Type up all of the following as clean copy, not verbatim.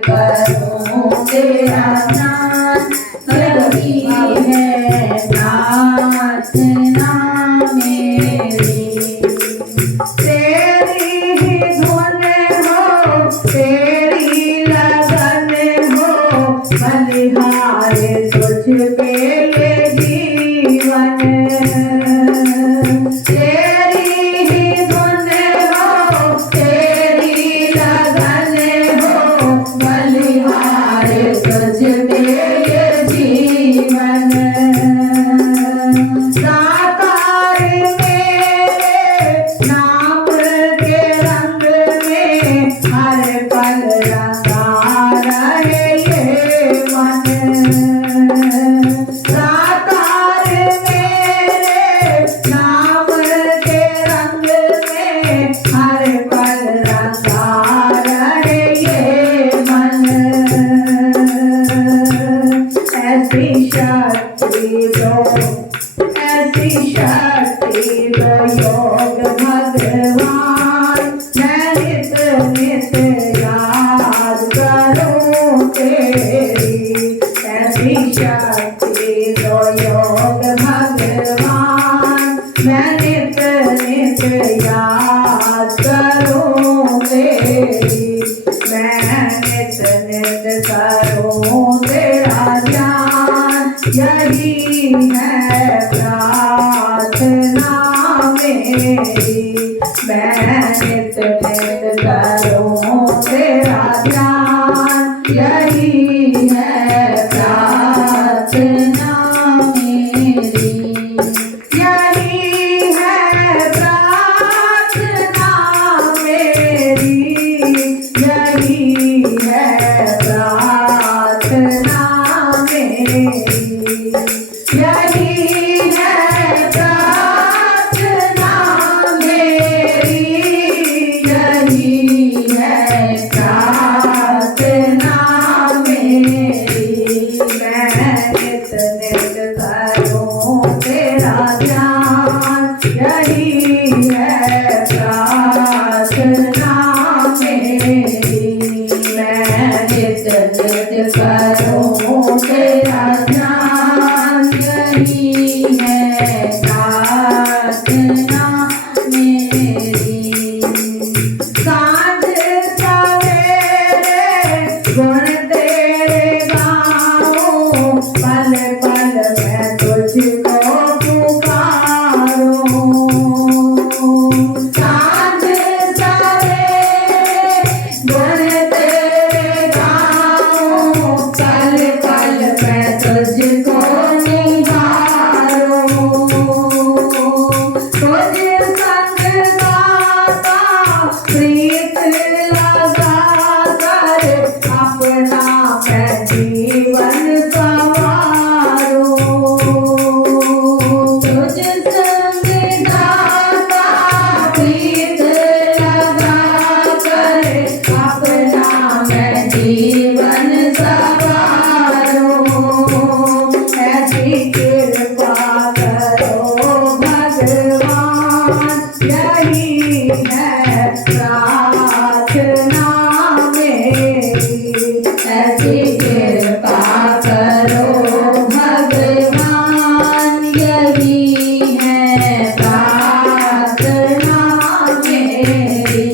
करूं तेरा ध्यान, यही है प्रार्थना मेरी। तेरी ही धुन हो, तेरी लगन हो, बलिहारे तुझ पे ये जीवन। तेरी ही धुन हो, तेरी लगन हो, बलिहारे तुझ पे ये जीवन। साकार मेरे नाम के रंग में हर पल रंगा रहे ये मन। साकार मेरे नाम के रंग में हर पल रंगा रहे ये मन। ऐसी शक्ति दो, ऐसी शक्ति दो योग भगवान, मैं नित नित याद करूं तेरी। ऐसी शक्ति दो योग भगवान, मैं नित नित याद करूं तेरी। मैं नित नित करूं तेरा ध्यान, यही है प्रार्थना मेरी। मैं नित नित करूं तेरा ध्यान, यही है प्रार्थना मेरी। यही है प्रार्थना मेरी, यही है प्रार्थना मेरी। यही है प्रार्थना मेरी, यही है प्रार्थना मेरी। मैं नित नित करूं तेरा ध्यान, यही है प्रार्थना मेरी। मैं नित नित करूं तेरा ध्यान, यही है प्रार्थना मेरी। सांझ सवेरे गुण तेरे गाऊं, पल पल मैं तुझको पुकारूं। सांझ सवेरे गुण तेरे गाऊं, पल पल मैं तुझको निहारूं। तुझ संग गाता प्रीत लगा कर, अपना मैं जीवन संवारूं। तुझ संग गाता प्रीत लगा कर, अपना मैं जीवन संवारूं। ऐसी कृपा करो भगवान, यही है प्रार्थना मेरी। ऐसी कृपा करो भगवान, यही है प्रार्थना मेरी।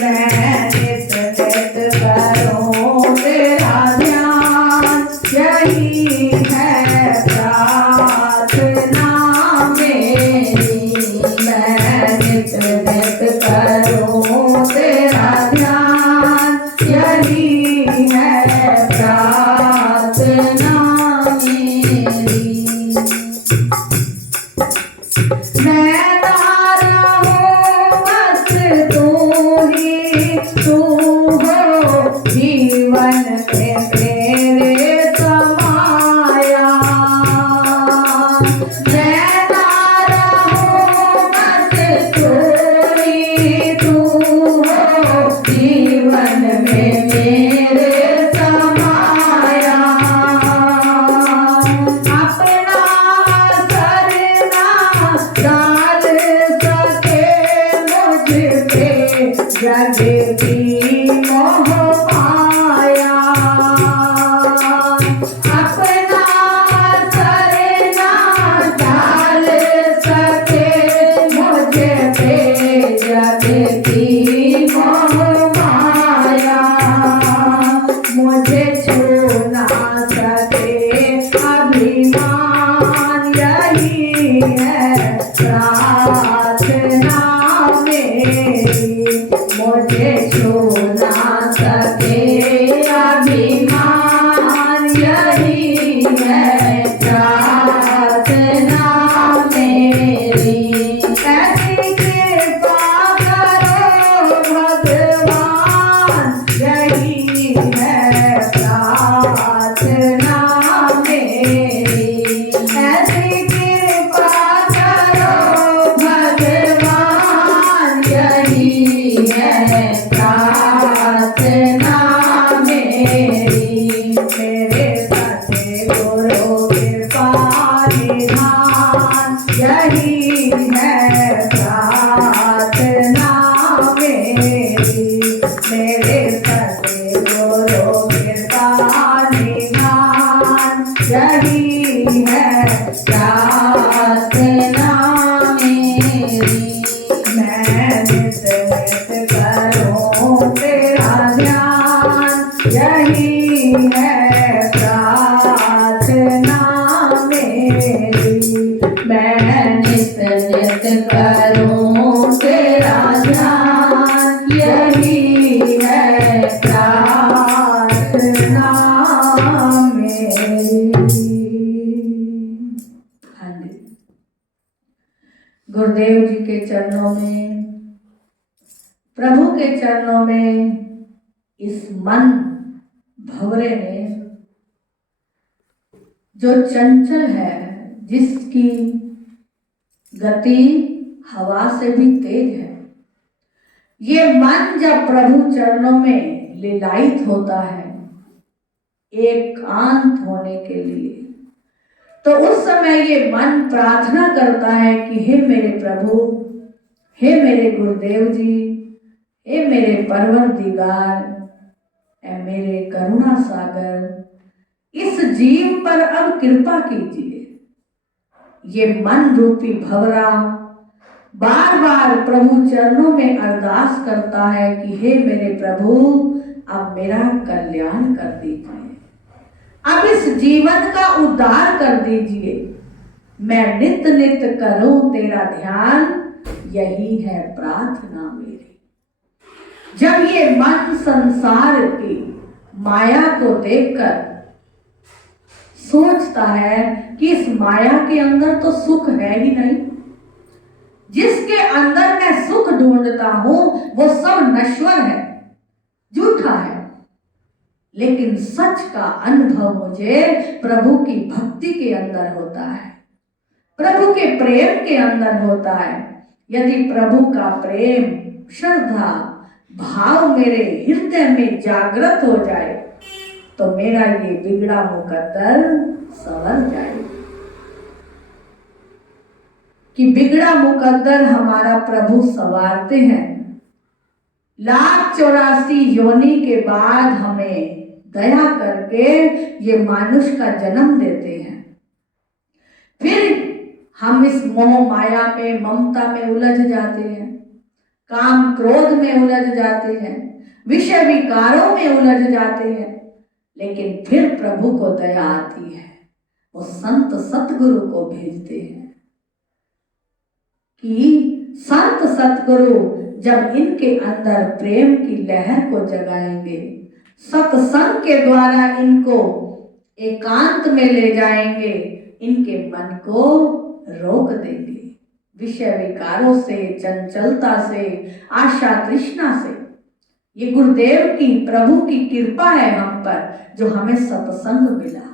मैं नित नित करूं तेरा ध्यान, यही है प्रार्थना मेरी। मैं नित नित करूं तेरा ध्यान, यही है प्रार्थना मेरी। मैं तारा हूँ बस तू ही तू हो, जीवन में मेरे समाया। मैं तारा हूँ बस तू ही तू हो, जीवन में मेरे समाया। अपना करना डाल सके मुझ पे, जग की मोह पाया। है प्रार्थना मेरी। ऐसी कृपा करो भगवान, यही है प्रार्थना मेरी। मेरे सतगुरु कृपा निधान, यही है प्रार्थना मेरी। मेरे सतगुरु कृपा निधान, यही है प्रार्थना मेरी। मैं नित नित करूं तेरा ध्यान, यही है प्रार्थना मेरी। मैं नित नित करूं तेरा ध्यान, यही है प्रार्थना मेरी। हाँ जी, गुरुदेव जी के चरणों में, प्रभु के चरणों में इस मन भंवरे ने, जो चंचल है, जिसकी गति हवा से भी तेज है, ये मन जब प्रभु चरणों में लीलायित होता है एकांत होने के लिए, तो उस समय ये मन प्रार्थना करता है कि हे मेरे प्रभु, हे मेरे गुरुदेव जी, हे मेरे परवरदिगार, ऐ मेरे करुणा सागर, इस जीव पर अब कृपा कीजिए। ये मन रूपी भंवरा बार बार प्रभु चरणों में अरदास करता है कि हे मेरे प्रभु, अब मेरा कल्याण कर दीजिए, अब इस जीवन का उद्धार कर दीजिए। मैं नित नित करूं तेरा ध्यान, यही है प्रार्थना मेरी। जब ये मन संसार की माया को देखकर सोचता है कि इस माया के अंदर तो सुख है ही नहीं, जिसके अंदर मैं सुख ढूंढता हूं वो सब नश्वर है, झूठा है, लेकिन सच का अनुभव मुझे प्रभु की भक्ति के अंदर होता है, प्रभु के प्रेम के अंदर होता है। यदि प्रभु का प्रेम, श्रद्धा, भाव मेरे हृदय में जागृत हो जाए तो मेरा ये बिगड़ा मुकद्दर संवर जाए। कि बिगड़ा मुकद्दर हमारा प्रभु संवारते हैं। 1,84 योनि के बाद हमें दया करके ये मानुष का जन्म देते हैं। फिर हम इस मोह माया में, ममता में उलझ जाते हैं, काम क्रोध में उलझ जाते हैं, विषय विकारों में उलझ जाते हैं। लेकिन फिर प्रभु को दया आती है, वो संत सतगुरु को भेजते हैं कि संत सतगुरु जब इनके अंदर प्रेम की लहर को जगाएंगे, सत्संग के द्वारा इनको एकांत में ले जाएंगे, इनके मन को रोक देंगे विषय विकारों से, चंचलता से, आशा तृष्णा से। ये गुरुदेव की, प्रभु की कृपा है हम पर, जो हमें सत्संग मिला।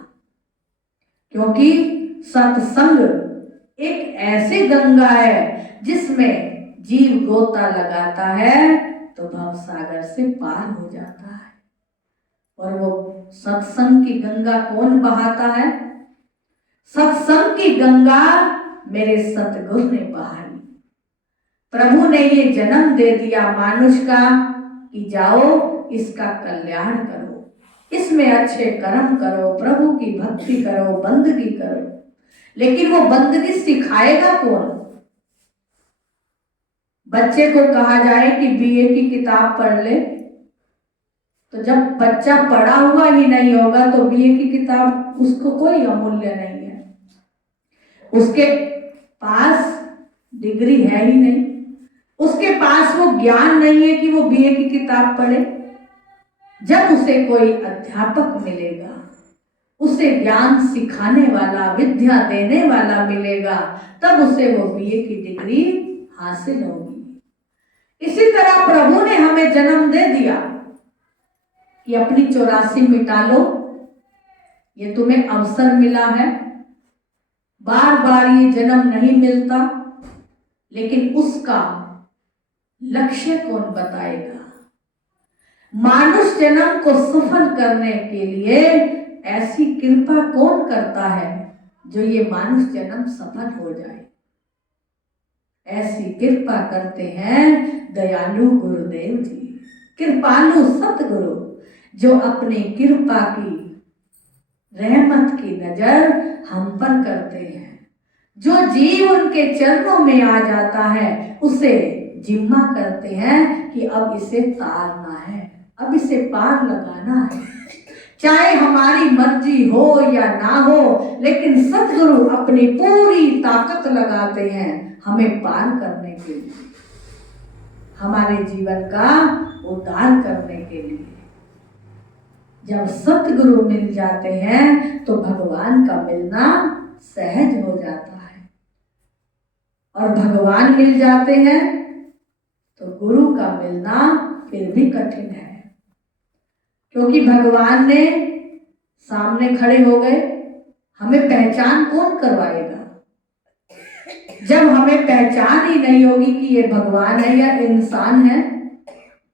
क्योंकि सत्संग एक ऐसी गंगा है जिसमें जीव गोता लगाता है तो भवसागर से पार हो जाता है। और वो सत्संग की गंगा कौन बहाता है? सत्संग की गंगा मेरे सतगुरु ने बहाई। प्रभु ने ये जन्म दे दिया मानुष का कि जाओ इसका कल्याण करो, इसमें अच्छे कर्म करो, प्रभु की भक्ति करो, बंदगी करो। लेकिन वो बंदगी सिखाएगा कौन? बच्चे को कहा जाए कि बीए की किताब पढ़ ले, तो जब बच्चा पढ़ा हुआ ही नहीं होगा तो बीए की किताब उसको कोई अमूल्य नहीं है। उसके पास डिग्री है ही नहीं, उसके पास वो ज्ञान नहीं है कि वो बीए की किताब पढ़े। जब उसे कोई अध्यापक मिलेगा, उसे ज्ञान सिखाने वाला, विद्या देने वाला मिलेगा, तब उसे वो बीए की डिग्री हासिल होगी। इसी तरह प्रभु ने हमें जन्म दे दिया, कि अपनी 84 मिटा लो, ये तुम्हें अवसर मिला है, बार बार ये जन्म नहीं मिलता, लेकिन उसका लक्ष्य कौन बताएगा? मानुष जन्म को सफल करने के लिए ऐसी कृपा कौन करता है जो ये मानुष जन्म सफल हो जाए? ऐसी कृपा करते हैं दयालु गुरुदेव जी, कृपालु सतगुरु, जो अपनी कृपा की रहमत की नजर हम पर करते हैं। जो जीव उनके चरणों में आ जाता है उसे जिम्मा करते हैं कि अब इसे तारना है, अब इसे पार लगाना है, चाहे हमारी मर्जी हो या ना हो, लेकिन सतगुरु अपनी पूरी ताकत लगाते हैं हमें पार करने के लिए, हमारे जीवन का उद्धार करने के लिए। जब सतगुरु मिल जाते हैं तो भगवान का मिलना सहज हो जाता है, और भगवान मिल जाते हैं तो गुरु का मिलना फिर भी कठिन है, क्योंकि भगवान ने सामने खड़े हो गए, हमें पहचान कौन करवाएगा? जब हमें पहचान ही नहीं होगी कि ये भगवान है या इंसान है,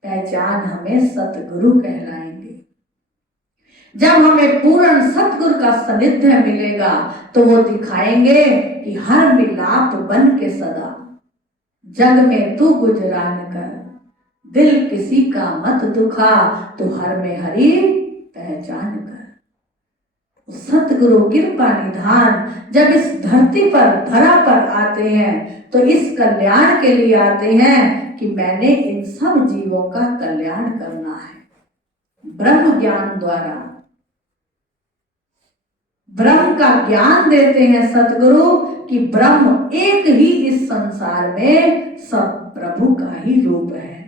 पहचान हमें सतगुरु कहलाएंगे। जब हमें पूर्ण सतगुरु का सानिध्य मिलेगा तो वो दिखाएंगे कि हर मिलाप बन के सदा, जग में तू गुजरान कर, दिल किसी का मत दुखा, तू हर में हरि पहचान कर। सतगुरु कृपा निधान जब इस धरती पर धरा पर आते हैं तो इस कल्याण के लिए आते हैं कि मैंने इन सब जीवों का कल्याण करना है। ब्रह्म ज्ञान द्वारा ब्रह्म का ज्ञान देते हैं सतगुरु कि ब्रह्म एक ही इस संसार में सब प्रभु का ही रूप है।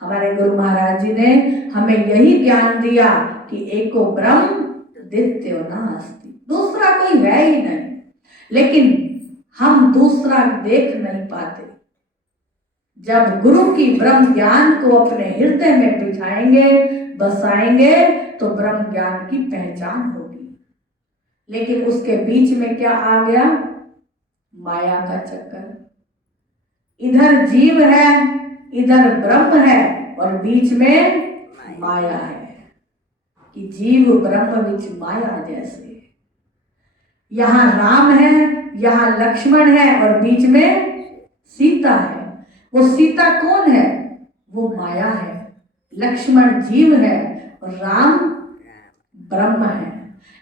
हमारे गुरु महाराज जी ने हमें यही ज्ञान दिया कि एको ब्रह्म द्वितीयो नास्ति, दूसरा कोई है ही नहीं, लेकिन हम दूसरा देख नहीं पाते। जब गुरु की ब्रह्म ज्ञान को अपने हृदय में बिठाएंगे, बसाएंगे, तो ब्रह्म ज्ञान की पहचान होगी। लेकिन उसके बीच में क्या आ गया? माया का चक्कर। इधर जीव है, इधर ब्रह्म है, और बीच में माया है कि जीव ब्रह्म विच माया जैसे। यहाँ राम है, यहाँ लक्ष्मण है, और बीच में सीता है। वो सीता कौन है? वो माया है। लक्ष्मण जीव है और राम ब्रह्म है।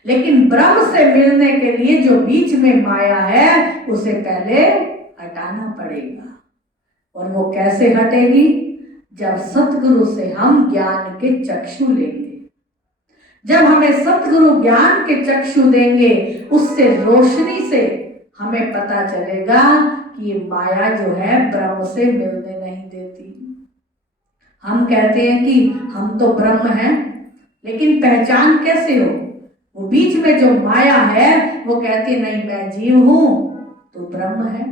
लेकिन ब्रह्म से मिलने के लिए जो बीच में माया है उसे पहले हटाना पड़ेगा। और वो कैसे हटेगी? जब सतगुरु से हम ज्ञान के चक्षु लेंगे। जब हमें सतगुरु ज्ञान के चक्षु देंगे, उससे रोशनी से हमें पता चलेगा कि ये माया जो है ब्रह्म से मिलने नहीं देती। हम कहते हैं कि हम तो ब्रह्म हैं, लेकिन पहचान कैसे हो? वो बीच में जो माया है वो कहती नहीं मैं जीव हूं, तो ब्रह्म है।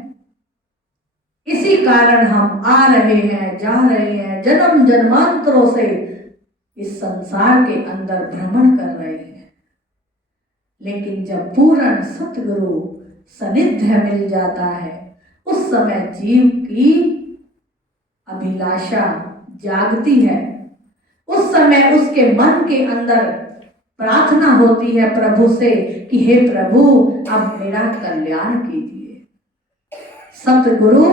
इसी कारण हम आ रहे हैं, जा रहे हैं, जन्म जन्मांतरों से इस संसार के अंदर भ्रमण कर रहे हैं। लेकिन जब पूर्ण सतगुरु सानिध्य मिल जाता है, उस समय जीव की अभिलाषा जागती है। उस समय उसके मन के अंदर प्रार्थना होती है प्रभु से कि हे प्रभु अब मेरा कल्याण कीजिए। सतगुरु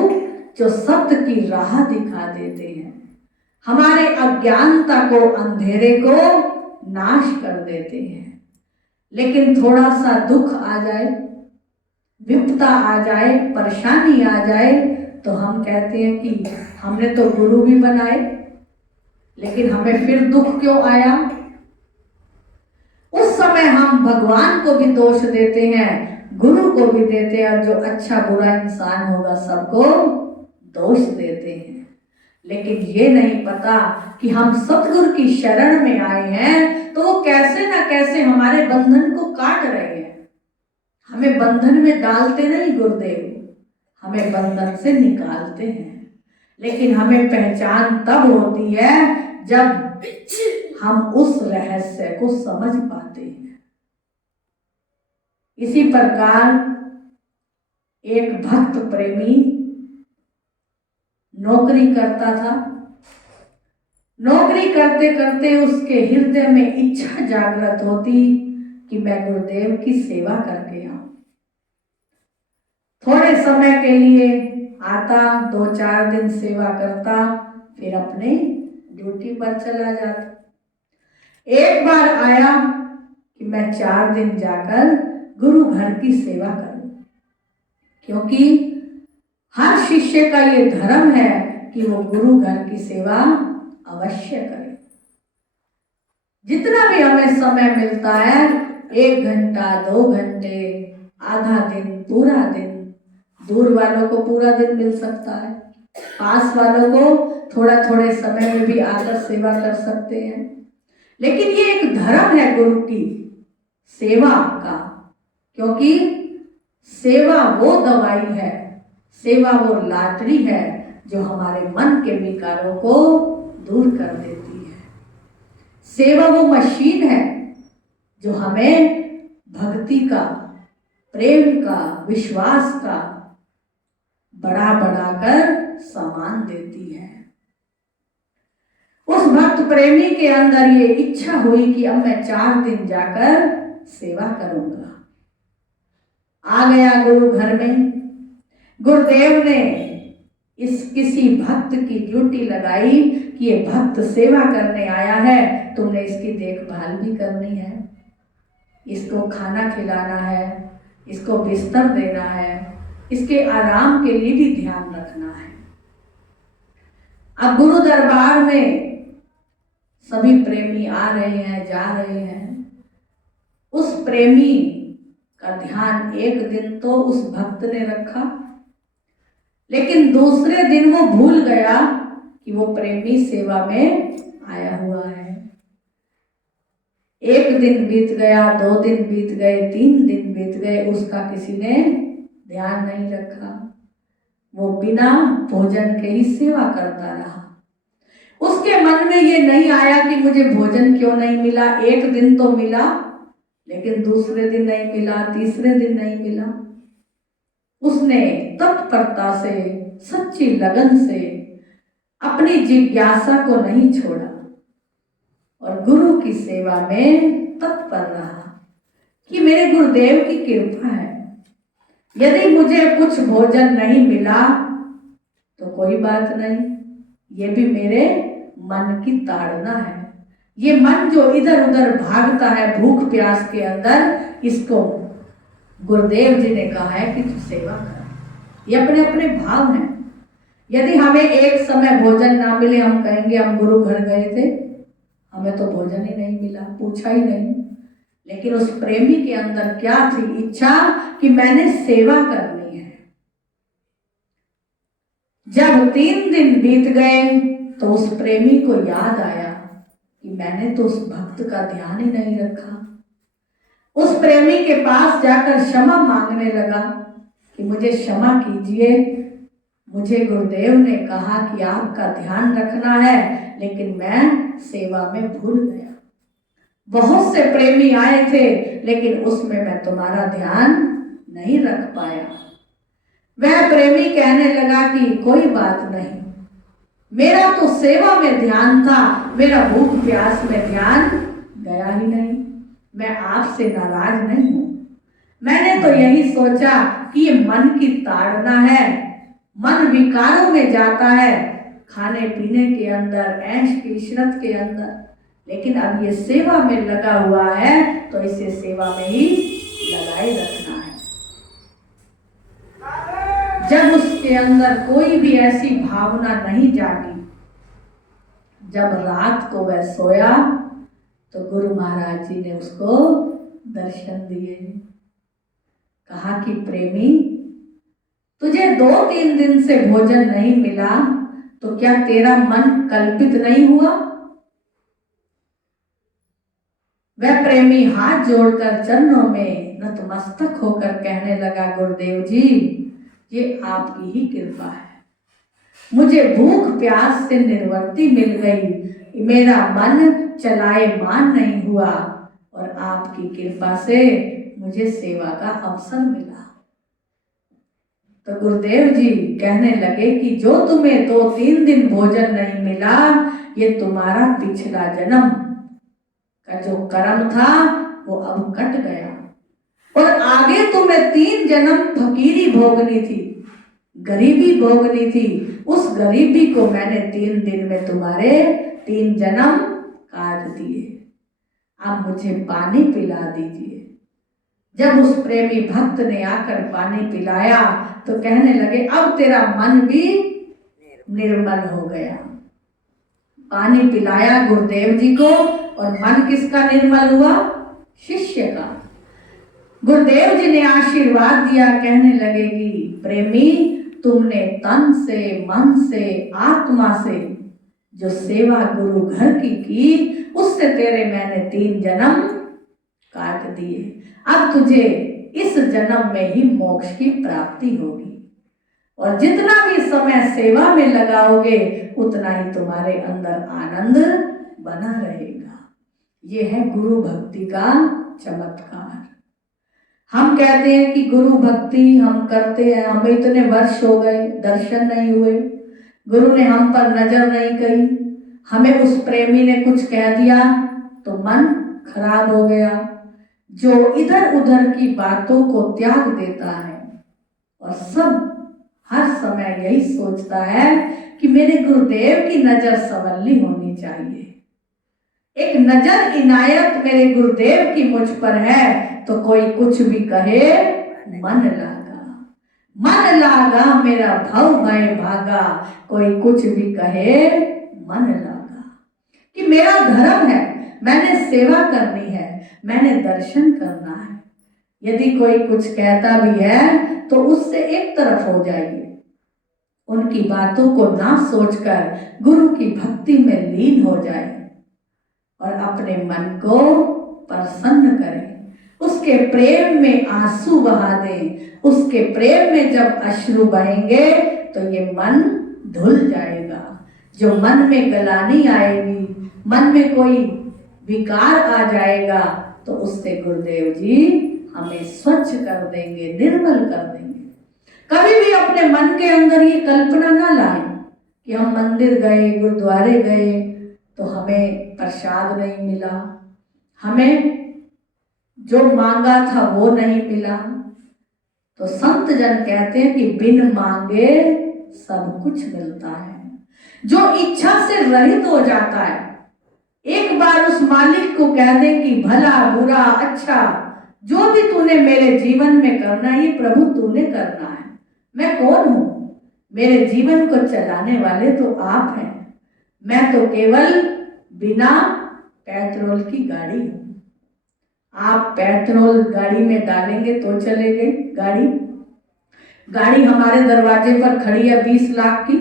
जो सत्य की राह दिखा देते हैं, हमारे अज्ञानता को, अंधेरे को नाश कर देते हैं। लेकिन थोड़ा सा दुख आ जाए, विपदा आ जाए, परेशानी आ जाए, तो हम कहते हैं कि हमने तो गुरु भी बनाए, लेकिन हमें फिर दुख क्यों आया? उस समय हम भगवान को भी दोष देते हैं, गुरु को भी देते हैं, और जो अच्छा बुरा इंसान होगा सबको दोष देते हैं। लेकिन ये नहीं पता कि हम सतगुरु की शरण में आए हैं तो वो कैसे ना कैसे हमारे बंधन को काट रहे हैं। हमें बंधन में डालते नहीं गुरुदेव, हमें बंधन से निकालते हैं। लेकिन हमें पहचान तब होती है जब हम उस रहस्य को समझ पाते हैं। इसी प्रकार एक भक्त प्रेमी नौकरी करता था। नौकरी करते करते उसके हृदय में इच्छा जागृत होती कि मैं गुरुदेव की सेवा करके आऊं। थोड़े समय के लिए आता, 2-4 दिन सेवा करता, फिर अपने ड्यूटी पर चला जाता। एक बार आया कि मैं 4 दिन जाकर गुरु घर की सेवा करूं, क्योंकि हर शिष्य का ये धर्म है कि वो गुरु घर की सेवा अवश्य करे। जितना भी हमें समय मिलता है, 1 घंटा, 2 घंटे, आधा दिन, पूरा दिन, दूर वालों को पूरा दिन मिल सकता है, पास वालों को थोड़ा थोड़े समय में भी आकर सेवा कर सकते हैं। लेकिन ये एक धर्म है गुरु की सेवा का, क्योंकि सेवा वो दवाई है, सेवा वो लाटरी है जो हमारे मन के विकारों को दूर कर देती है। सेवा वो मशीन है जो हमें भक्ति का, प्रेम का, विश्वास का बढ़ा बढ़ाकर सामान देती है। उस भक्त प्रेमी के अंदर ये इच्छा हुई कि अब मैं 4 दिन जाकर सेवा करूंगा। आ गया गुरु घर में। गुरुदेव ने इस किसी भक्त की ड्यूटी लगाई कि ये भक्त सेवा करने आया है, तुमने इसकी देखभाल भी करनी है, इसको खाना खिलाना है, इसको बिस्तर देना है, इसके आराम के लिए भी ध्यान रखना है। अब गुरु दरबार में सभी प्रेमी आ रहे हैं, जा रहे हैं। उस प्रेमी का ध्यान एक दिन तो उस भक्त ने रखा, लेकिन दूसरे दिन वो भूल गया कि वो प्रेमी सेवा में आया हुआ है। 1 दिन बीत गया, 2 दिन बीत गए, 3 दिन बीत गए, उसका किसी ने ध्यान नहीं रखा। वो बिना भोजन के ही सेवा करता रहा। उसके मन में ये नहीं आया कि मुझे भोजन क्यों नहीं मिला। 1 दिन तो मिला, लेकिन दूसरे दिन नहीं मिला, तीसरे दिन नहीं मिला। उसने तत्परता से, सच्ची लगन से अपनी जिज्ञासा को नहीं छोड़ा और गुरु की सेवा में तत्पर रहा कि मेरे गुरुदेव की कृपा है। यदि मुझे कुछ भोजन नहीं मिला तो कोई बात नहीं, ये भी मेरे मन की ताड़ना है। ये मन जो इधर उधर भागता है भूख प्यास के अंदर, इसको गुरुदेव जी ने कहा है कि तू सेवा कर। ये अपने अपने भाव हैं। यदि हमें एक समय भोजन ना मिले, हम कहेंगे हम गुरु घर गए थे, हमें तो भोजन ही नहीं मिला, पूछा ही नहीं। लेकिन उस प्रेमी के अंदर क्या थी? इच्छा कि मैंने सेवा करनी है। जब 3 दिन बीत गए तो उस प्रेमी को याद आया कि मैंने तो उस भक्त का ध्यान ही नहीं रखा। उस प्रेमी के पास जाकर क्षमा मांगने लगा कि मुझे क्षमा कीजिए, मुझे गुरुदेव ने कहा कि आपका ध्यान रखना है, लेकिन मैं सेवा में भूल गया। बहुत से प्रेमी आए थे, लेकिन उसमें मैं तुम्हारा ध्यान नहीं रख पाया। वह प्रेमी कहने लगा कि कोई बात नहीं, मेरा तो सेवा में ध्यान था, मेरा भूख प्यास में ध्यान गया ही नहीं। मैं आपसे नाराज नहीं हूं। मैंने तो यही सोचा कि ये मन की ताड़ना है, मन विकारों में जाता है, खाने पीने के अंदर, ऐश की इशरत के अंदर। लेकिन अब ये सेवा में लगा हुआ है तो इसे सेवा में ही लगाए रखना है। जब उसके अंदर कोई भी ऐसी भावना नहीं जागी, जब रात को वह सोया तो गुरु महाराज जी ने उसको दर्शन दिए। कहा कि प्रेमी, तुझे 2-3 दिन से भोजन नहीं मिला तो क्या तेरा मन कल्पित नहीं हुआ? वह प्रेमी हाथ जोड़कर चरणों में नतमस्तक होकर कहने लगा, गुरुदेव जी, ये आपकी ही कृपा है। मुझे भूख प्यास से निर्वृत्ति मिल गई, मेरा मन चलायमान नहीं हुआ और आपकी कृपा से मुझे सेवा का अवसर मिला। तो गुरुदेव जी कहने लगे कि जो तुम्हें 2-3 दिन भोजन नहीं मिला, ये तुम्हारा पिछला जन्म का जो कर्म था वो अब कट गया, और आगे तुम्हें 3 जन्म फकीरी भोगनी थी, गरीबी भोगनी थी। उस गरीबी को मैंने 3 दिन में तुम्हारे 3 जन्म काट दिए। अब मुझे पानी पिला दीजिए। जब उस प्रेमी भक्त ने आकर पानी पिलाया तो कहने लगे अब तेरा मन भी निर्मल हो गया। पानी पिलाया गुरुदेव जी को और मन किसका निर्मल हुआ? शिष्य का। गुरुदेव जी ने आशीर्वाद दिया, कहने लगे कि प्रेमी तुमने तन से, मन से, आत्मा से जो सेवा गुरु घर की उससे तेरे मैंने 3 जन्म काट दिए। अब तुझे इस जन्म में ही मोक्ष की प्राप्ति होगी, और जितना भी समय सेवा में लगाओगे उतना ही तुम्हारे अंदर आनंद बना रहेगा। ये है गुरु भक्ति का चमत्कार। हम कहते हैं कि गुरु भक्ति हम करते हैं, हमें इतने वर्ष हो गए, दर्शन नहीं हुए, गुरु ने हम पर नजर नहीं करी, हमें उस प्रेमी ने कुछ कह दिया तो मन खराब हो गया। जो इधर उधर की बातों को त्याग देता है और सब हर समय यही सोचता है कि मेरे गुरुदेव की नजर संवरली होनी चाहिए, एक नजर इनायत मेरे गुरुदेव की मुझ पर है तो कोई कुछ भी कहे मन लागा मेरा भव भय भागा, कोई कुछ भी कहे मन लागा। कि मेरा धर्म है, मैंने सेवा करनी है, मैंने दर्शन करना है। यदि कोई कुछ कहता भी है तो उससे एक तरफ हो जाइए, उनकी बातों को ना सोचकर गुरु की भक्ति में लीन हो जाए और अपने मन को प्रसन्न करें, उसके प्रेम में आंसू बहा दें। उसके प्रेम में जब अश्रु बहेंगे तो ये मन धुल जाएगा। जो मन में गलानी आएगी, मन में कोई विकार आ जाएगा तो उससे गुरुदेव जी हमें स्वच्छ कर देंगे, निर्मल कर देंगे। कभी भी अपने मन के अंदर ये कल्पना ना लाएं कि हम मंदिर गए, गुरुद्वारे गए तो हमें प्रसाद नहीं मिला, हमें जो मांगा था वो नहीं मिला। तो संत जन कहते हैं कि बिन मांगे सब कुछ मिलता है। जो इच्छा से रहित हो जाता है, एक बार उस मालिक को कह दे कि भला बुरा अच्छा जो भी तूने मेरे जीवन में करना है, ये प्रभु तूने करना है। मैं कौन हूँ? मेरे जीवन को चलाने वाले तो आप हैं, मैं तो केवल बिना पेट्रोल की गाड़ी हूँ। आप पेट्रोल गाड़ी में डालेंगे तो चलेगी गाड़ी हमारे दरवाजे पर खड़ी है 20 लाख की,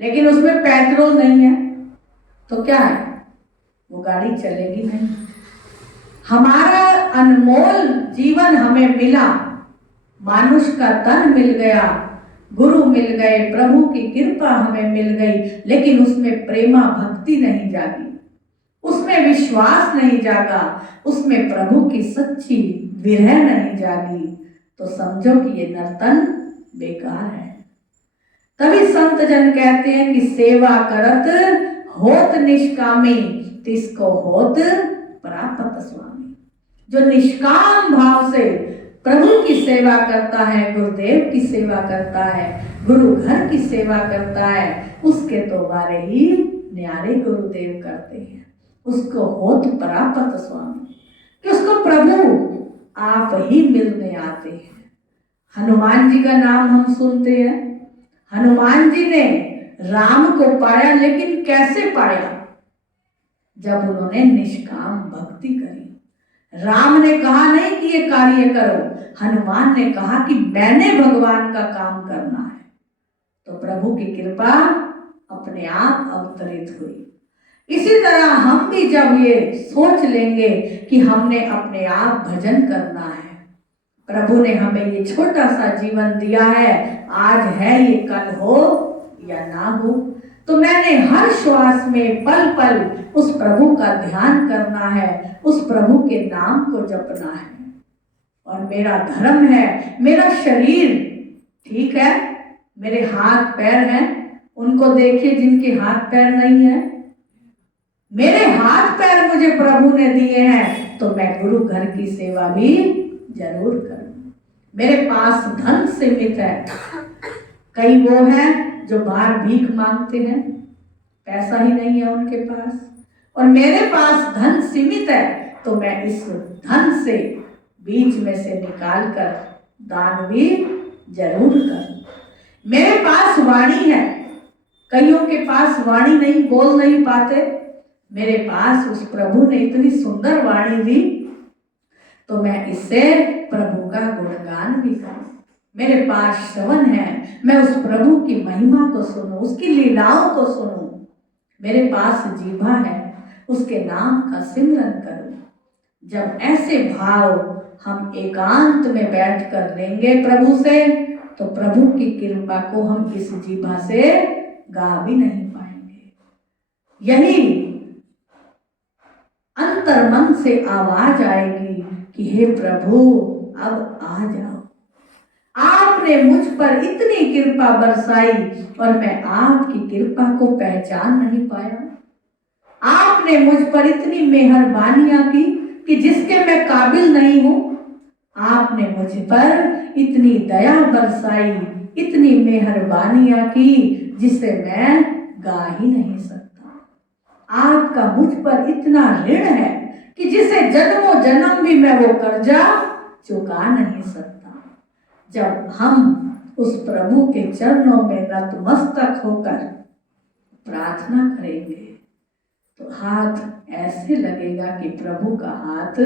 लेकिन उसमें पेट्रोल नहीं है तो क्या है? वो गाड़ी चलेगी नहीं। हमारा अनमोल जीवन हमें मिला, मानुष का तन मिल गया, गुरु मिल गए, प्रभु की कृपा हमें मिल गई, लेकिन उसमें प्रेमा भक्ति नहीं जागी, उसमें विश्वास नहीं जागा, उसमें प्रभु की सच्ची विरह नहीं जागी, तो समझो कि ये नर्तन बेकार है। तभी संत जन कहते हैं कि सेवा करत होत निष्कामी, तिसको होत प्रापत स्वामी। जो निष्काम भाव से प्रभु की सेवा करता है, गुरुदेव की सेवा करता है, गुरु घर की सेवा करता है, उसके तो बारे ही न्यारे गुरुदेव करते हैं। उसको होत प्रापत स्वामी, कि उसको प्रभु आप ही मिलने आते हैं। हनुमान जी का नाम हम सुनते हैं। हनुमान जी ने राम को पाया, लेकिन कैसे पाया? जब उन्होंने निष्काम भक्ति करी। राम ने कहा नहीं कि ये कार्य करो, हनुमान ने कहा कि मैंने भगवान का काम करना है। तो प्रभु की कृपा अपने आप अवतरित हुई। इसी तरह हम भी जब ये सोच लेंगे कि हमने अपने आप भजन करना है, प्रभु ने हमें ये छोटा सा जीवन दिया है, आज है ये कल हो या ना हो, तो मैंने हर श्वास में पल पल उस प्रभु का ध्यान करना है, उस प्रभु के नाम को जपना है। और मेरा धर्म है, मेरा शरीर ठीक है, मेरे हाथ पैर हैं, उनको देखिए जिनके हाथ पैर नहीं है। मेरे हाथ पैर मुझे प्रभु ने दिए हैं, तो मैं गुरु घर की सेवा भी जरूर करूं। मेरे पास धन सीमित है, कई वो हैं जो बाहर भीख मांगते हैं, पैसा ही नहीं है उनके पास, और मेरे पास धन सीमित है, तो मैं इस धन से बीच में से निकाल कर दान भी जरूर करूं। मेरे पास वाणी है, कईयों के पास वाणी नहीं, बोल नहीं पाते, मेरे पास उस प्रभु ने इतनी सुंदर वाणी दी, तो मैं इससे प्रभु का गुणगान भी करूं। मेरे पास श्रवण है, मैं उस प्रभु की महिमा को सुनूं, उसकी लीलाओं को सुनूं। मेरे पास जीभा है, उसके नाम का सिमरन करूं। जब ऐसे भाव हम एकांत में बैठ कर लेंगे प्रभु से, तो प्रभु की कृपा को हम इस जीभा से गा भी नहीं पाएंगे। यही अंतर मन से आवाज आएगी कि हे प्रभु अब आ जाओ। आपने मुझ पर इतनी कृपा बरसाई और मैं आपकी कृपा को पहचान नहीं पाया। आपने मुझ पर इतनी मेहरबानियां की कि जिसके मैं काबिल नहीं हूं। आपने मुझ पर इतनी दया बरसाई, इतनी मेहरबानियां की जिसे मैं गा ही नहीं सकता। आपका मुझ पर इतना ऋण है कि जिसे जन्मों जन्म भी मैं वो कर्जा चुका नहीं सकता। जब हम उस प्रभु के चरणों में नतमस्तक होकर प्रार्थना करेंगे, तो हाथ ऐसे लगेगा कि प्रभु का हाथ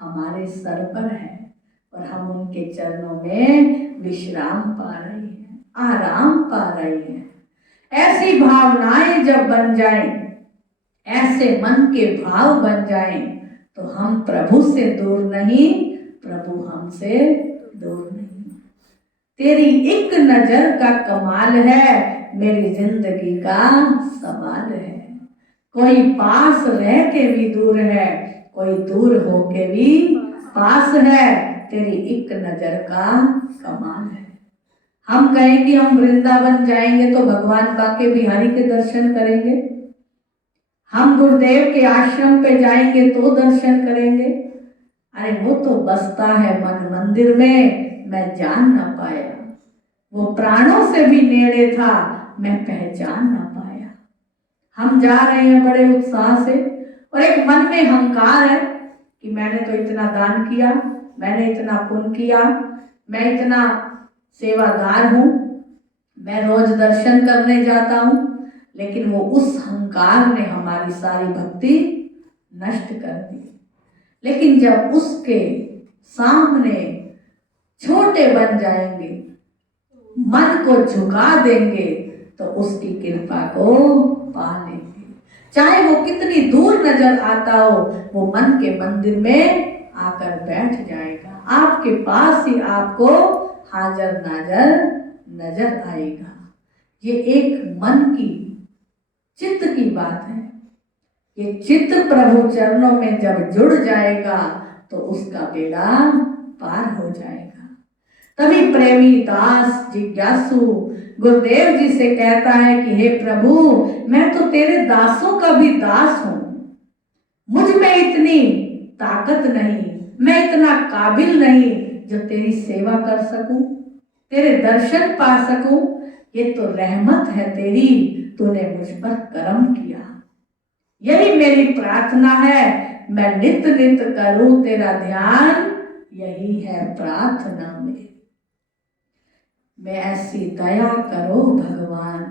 हमारे सर पर है और हम उनके चरणों में विश्राम पा रहे हैं, आराम पा रहे हैं। ऐसी भावनाएं जब बन जाएं, ऐसे मन के भाव बन जाएं, तो हम प्रभु से दूर नहीं, प्रभु हमसे दूर नहीं। तेरी एक नजर का कमाल है, मेरी जिंदगी का सवाल है। कोई पास रह के भी दूर है, कोई दूर हो के भी पास है, तेरी एक नजर का कमाल है। हम कहें कि हम वृंदावन जाएंगे तो भगवान बाके बिहारी के दर्शन करेंगे, हम गुरुदेव के आश्रम पे जाएंगे तो दर्शन करेंगे। अरे वो तो बसता है मन मंदिर में, मैं जान ना पाया। वो प्राणों से भी नेड़े था, मैं पहचान ना पाया। हम जा रहे हैं बड़े उत्साह से, और एक मन में हंकार है कि मैंने तो इतना दान किया, मैंने इतना पुण्य किया, मैं इतना सेवादार हूँ, मैं रोज दर्शन करने जाता हूँ। लेकिन वो उस हंकार ने हमारी सारी भक्ति नष्ट कर दी। लेकिन जब उसके सामने छोटे बन जाएंगे, मन को झुका देंगे, तो उसकी कृपा को पा लेंगे। चाहे वो कितनी दूर नजर आता हो, वो मन के मंदिर में आकर बैठ जाएगा, आपके पास ही आपको हाजर नाजर नजर आएगा। ये एक मन की चित्त की बात है। ये चित्त प्रभु चरणों में जब जुड़ जाएगा, तो उसका बेड़ा पार हो जाएगा। तभी प्रेमी दास जिज्ञासु गुरुदेव जी से कहता है कि हे प्रभु, मैं तो तेरे दासों का भी दास हूं, मुझ में इतनी ताकत नहीं, मैं इतना काबिल नहीं जो तेरी सेवा कर सकूं, तेरे दर्शन पा सकूं। ये तो रहमत है तेरी, तूने मुझ पर करम किया। यही मेरी प्रार्थना है, मैं नित नित करूं तेरा ध्यान, यही है प्रार्थना में। मैं ऐसी दया करो भगवान,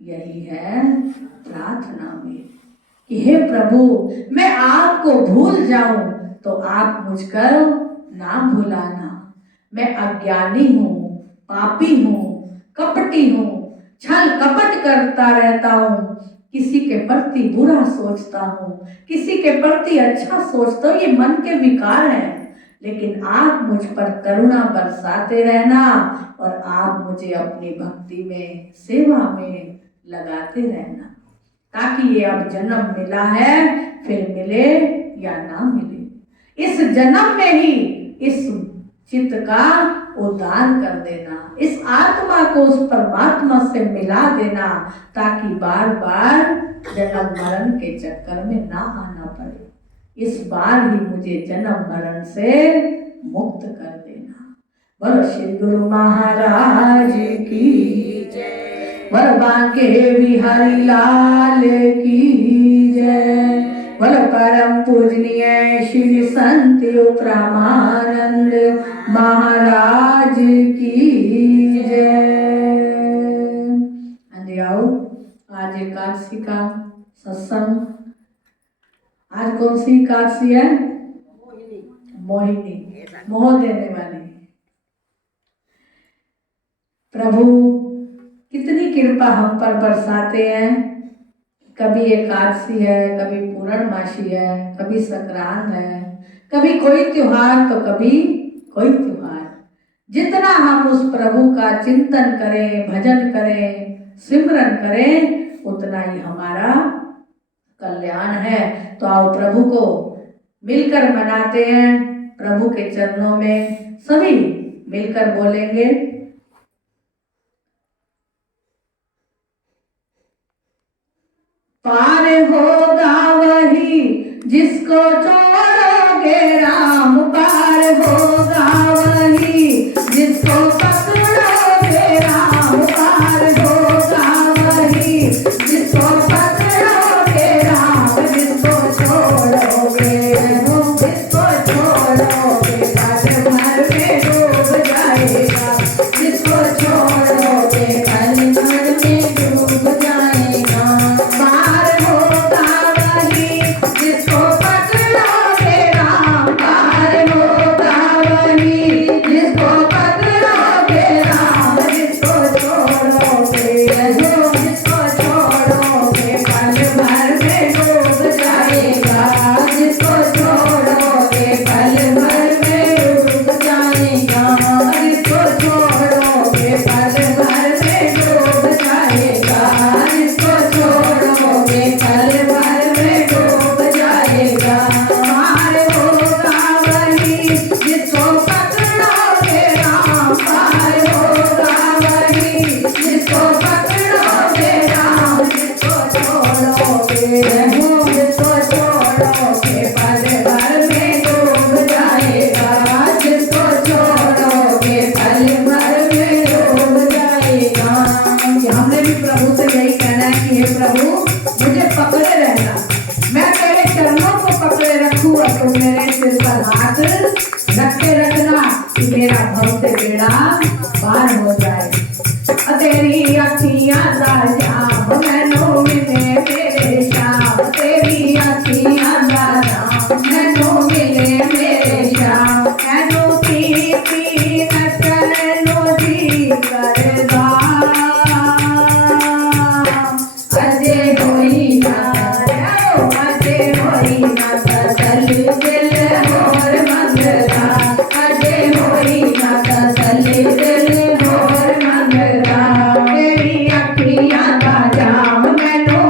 यही है प्रार्थना में। कि हे प्रभु, मैं आपको भूल जाऊं तो आप मुझको ना भुलाना। मैं अज्ञानी हूँ, पापी हूँ, कपटी हूँ, छल कपट करता रहता हूँ, किसी के प्रति बुरा सोचता हूँ, किसी के प्रति अच्छा सोचता हूँ। ये मन के विकार हैं, लेकिन आप मुझ पर करुणा बरसाते रहना और आप मुझे अपनी भक्ति में, सेवा में लगाते रहना, ताकि ये अब जन्म मिला है, फिर मिले या ना मिले, इस जन्म में ही इस चित्त का उद्धार कर देना, इस आत्मा को उस परमात्मा से मिला देना, ताकि बार बार जन्म मरण के चक्कर में ना आना पड़े। इस बार ही मुझे जन्म मरण से मुक्त कर देना। बोलो श्री गुरु महाराज की जय, बोलो बांके बिहारी लाल की जय, बोलो परम पूजनीय श्री संत ब्रह्मानंद महाराज की जय। आओ, आज एकादशी का सत्संग। आज कौन सी एकादशी है? मोहिनी, मोह देने वाली। प्रभु कितनी कृपा हम पर बरसाते हैं। कभी एकादशी है, कभी पूर्णमासी है, कभी संक्रांत है, कभी कोई त्योहार तो कभी कोई त्योहार। जितना हम उस प्रभु का चिंतन करें, भजन करें, सिमरन करें, उतना ही हमारा कल्याण है। तो आओ प्रभु को मिलकर मनाते हैं। प्रभु के चरणों में सभी मिलकर बोलेंगे, पार होगा वही जिसको छोड़ोगे राम, पार होगा वही जिसको पकड़ोगे राम, पार होगा वही जिसको पकड़ोगे राम, जिसको छोड़ोगे, जिसको छोड़ोगे पल भर में डूब जाएगा, जिसको छोड़ोगे पल भर में डूब जाएगा। रखते रखना कि मेरा भव से बेड़ा पार हो जाए। तेरी अखियां जाम मैनू मिले मेरे श्याम, तेरी अखियां जाम मैनू मिले मेरे श्याम, मैनू पी नैनो जी करदा, अजे होई ना अजे होई ना तसल दिल होर मंगदा, अजे होई ना तसल दिल होर मंगदा, तेरी अखियां दा जाम मैनू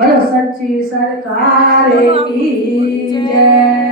बोलो सच्ची सरकार की जय।